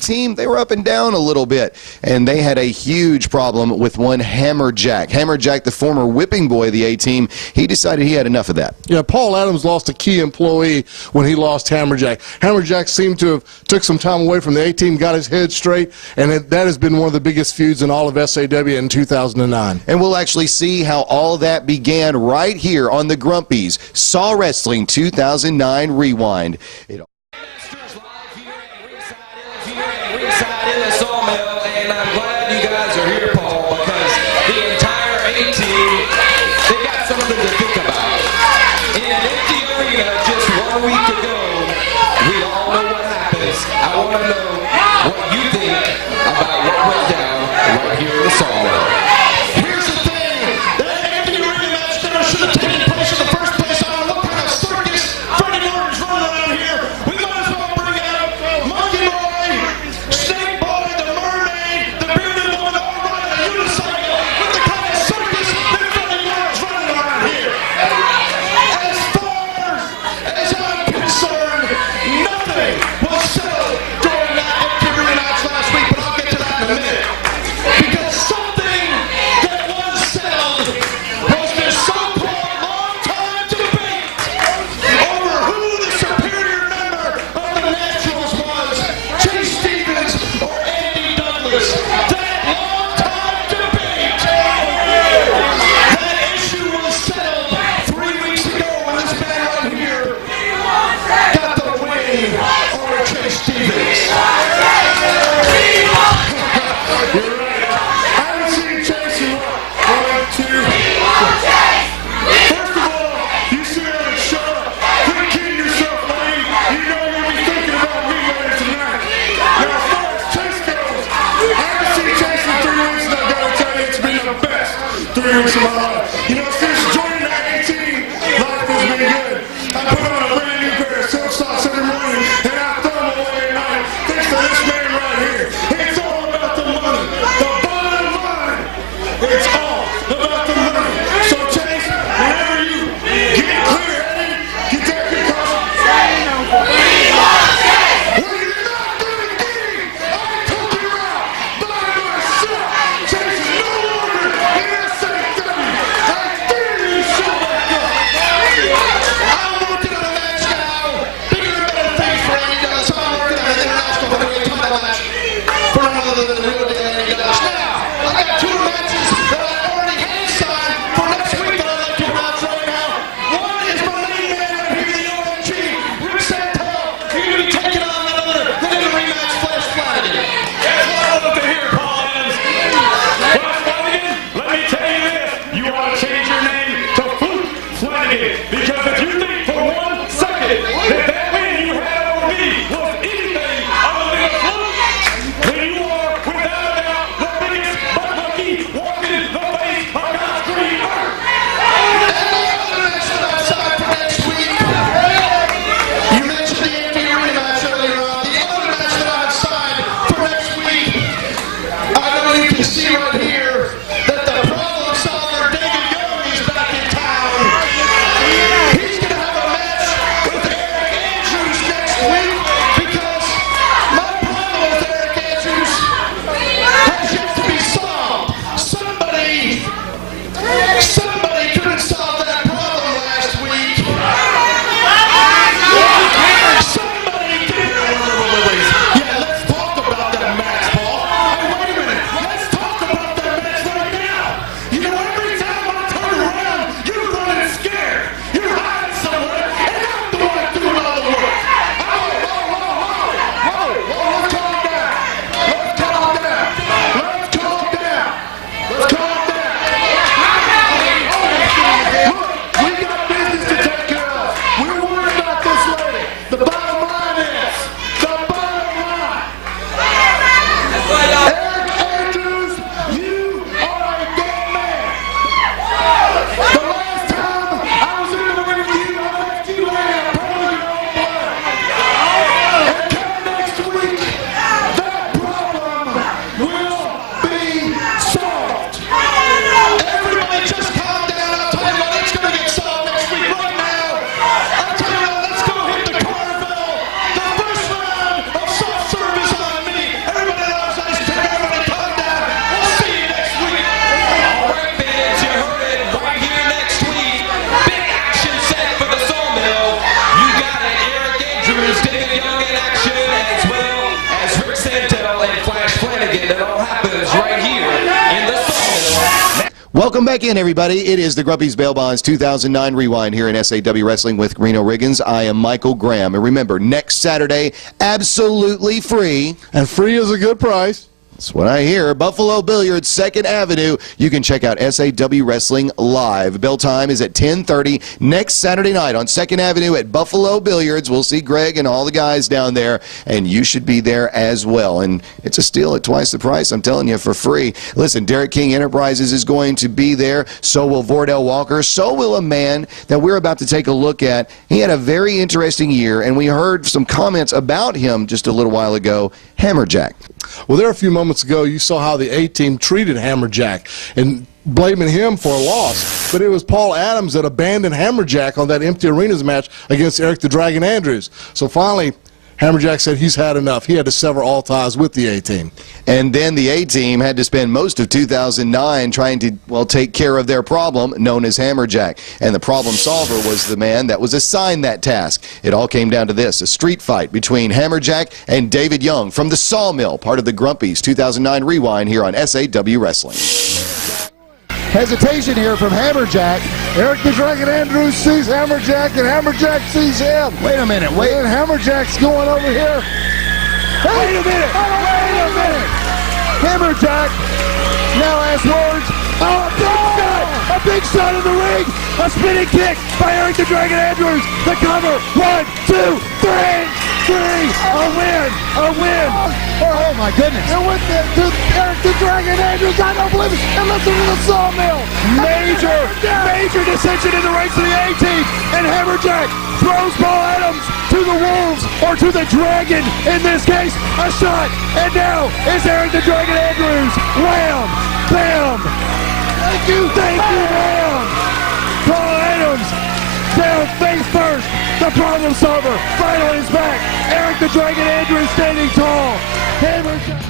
A-team, they were up and down a little bit, and they had a huge problem with one HammerJack. HammerJack, the former whipping boy of the A-team, he decided he had enough of that. Yeah, Paul Adams lost a key employee when he lost HammerJack. HammerJack seemed to have took some time away from the A-team, got his head straight, and that has been one of the biggest feuds in all of S.A.W. in 2009. And we'll actually see how all that began right here on the Grumpies Saw Wrestling 2009 Rewind. And I'm glad you guys are here, Paul, because the entire A-team, they got something to think about. In an empty arena just 1 week ago, we all know what happens. I want to know what you think about what went down right here in the Sawmill. Here's the thing, that empty arena match never should have taken place in the first place. I don't know what kind of circus Freddie Morton's running around here. We might as well bring out Monkey Boy, Snake Boy, the Mermaid, the Bearded Woman, all riding a unicycle with the kind of circus that Freddie Morton's running around here. As far as I'm concerned, nothing was settled during that empty arena match last week, but I'll get to that in a minute. Because something that was settled was this so-called long-time debate over who the superior member of the Naturals was, Chase Stevens or Andy Douglas. That long-time debate, that issue was settled 3 weeks ago when this man right here got the win over Chase Stevens. You're right. I haven't seen Chase in what, 1, 2. First of all, you sit down and shut up. Quit kidding yourself, lady. You know you'll be thinking about me later tonight. Now, as far as Chase goes, I haven't seen Chase in 3 weeks, and I've got to tell you, it's been the best 3 weeks of my life. You know, since joining that A-team, life has been good. I put on a brand new pair of silk socks every morning, and I throw them away at night, thanks to this man right here. It's all about the money. The bottom line. It's all about the money. So, Chase, whenever you get clear-headed, you take your caution. Well, you're not going to get him. I took him out by myself. Chase is no longer in S.A.W. Welcome back in, everybody. It is the Grumpy's Bail Bonds 2009 Rewind here in S.A.W. Wrestling with Reno Riggins. I am Michael Graham. And remember, next Saturday, absolutely free. And free is a good price. That's what I hear. Buffalo Billiards, 2nd Avenue. You can check out S.A.W. Wrestling live. Bell time is at 10:30 next Saturday night on 2nd Avenue at Buffalo Billiards. We'll see Greg and all the guys down there, and you should be there as well. And it's a steal at twice the price, I'm telling you, for free. Listen, Derek King Enterprises is going to be there. So will Vordell Walker. So will a man that we're about to take a look at. He had a very interesting year, and we heard some comments about him just a little while ago. HammerJack. Well, there a few moments ago, you saw how the A-Team treated HammerJack and blaming him for a loss. But it was Paul Adams that abandoned HammerJack on that empty arenas match against Eric the Dragon Andrews. So finally, HammerJack said he's had enough. He had to sever all ties with the A-Team. And then the A-Team had to spend most of 2009 trying to, well, take care of their problem, known as HammerJack. And the problem solver was the man that was assigned that task. It all came down to this, a street fight between HammerJack and David Young from the Sawmill, part of the Grumpy's 2009 Rewind here on S.A.W. Wrestling. Hesitation here from HammerJack. Eric the Dragon Andrews sees HammerJack, and HammerJack sees him. Wait a minute, wait. And HammerJack's going over here. Wait a minute, wait a minute. HammerJack now has words. Oh, a big shot in the ring. A spinning kick by Eric the Dragon Andrews. The cover, 1, 2, 3. A win. Oh my goodness. And with Eric the Dragon Andrews, I don't believe it. And listen to the Sawmill. Major dissension in the ranks of the A-Team. And HammerJack throws Paul Adams to the Wolves, or to the Dragon in this case. A shot. And now is Eric the Dragon Andrews. Wham! Bam! Thank you, ma'am. Paul Adams down face first. The problem solver finally is back. Eric the Dragon Andrews standing tall. HammerJack.